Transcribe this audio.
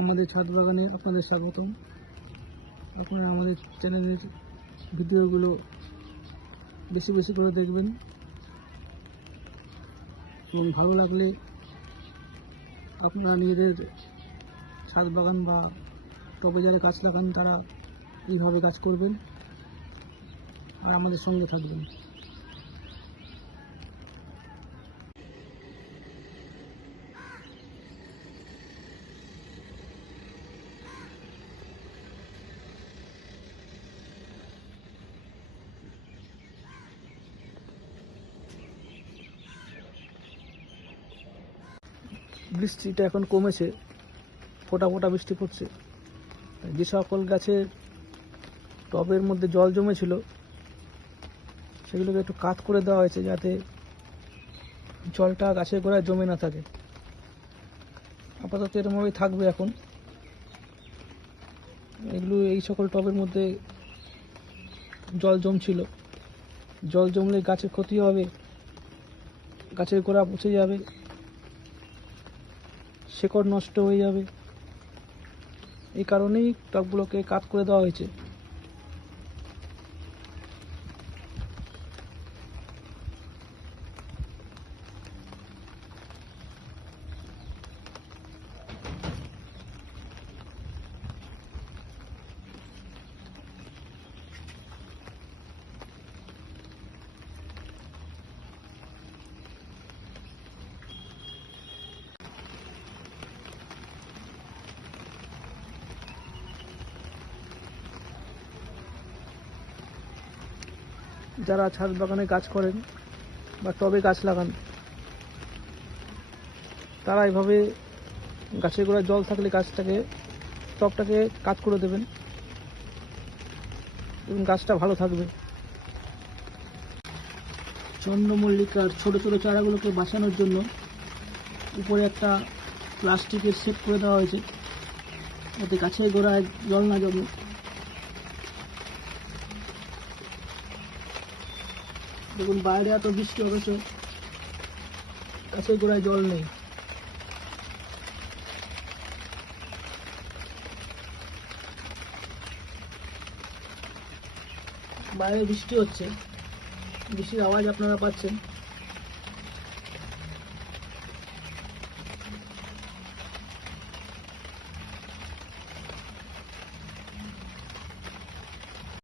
আমাদের ছাদ বাগানে আপনাদের স্বাগতম। আপনারা আমাদের চ্যানেলের ভিডিওগুলো বেশি বেশি করে দেখবেন। এবং ভালো লাগলে আপনারা নিজেদের ছাদ বাগান বা টবে যারা গাছ লাগান, তারা এইভাবে গাছ করবেন। আর আমাদের সঙ্গে থাকবেন। বৃষ্টিটা এখন কমেছে, ফোটা ফোটা বৃষ্টি পড়ছে। যে সকল গাছে টবের মধ্যে জল জমেছিল, সেগুলোকে একটু কাত করে দেওয়া হয়েছে যাতে জলটা গাছের গোড়ায় জমে না থাকে। আপাতত এরমভাবেই থাকবে এখন। এগুলো এই সকল টবের মধ্যে জল জমছিল। জল জমলে গাছের ক্ষতি হবে, গাছের গোড়া পচে যাবে। শেকড় নষ্ট হয়ে যাবে। এই কারণেই টবগুলোকে কাট করে দেওয়া হয়েছে। যারা ছাদ বাগানে গাছ করেন বা টবে গাছ লাগান, তারা এভাবে গাছের গোড়ায় জল থাকলে গাছটাকে, টবটাকে কাজ করে দেবেন এবং গাছটা ভালো থাকবে। চন্দ্রমল্লিকার ছোট ছোট চারাগুলোকে বাঁচানোর জন্য উপরে একটা প্লাস্টিকের সেট করে দেওয়া হয়েছে, যাতে গাছের গোড়ায় জল না জমে। দেখুন, বাইরে এত বৃষ্টি অবশ্য। গাছের গোড়ায় জল নেই। বাইরে বৃষ্টি হচ্ছে। বৃষ্টির আওয়াজ আপনারা পাচ্ছেন।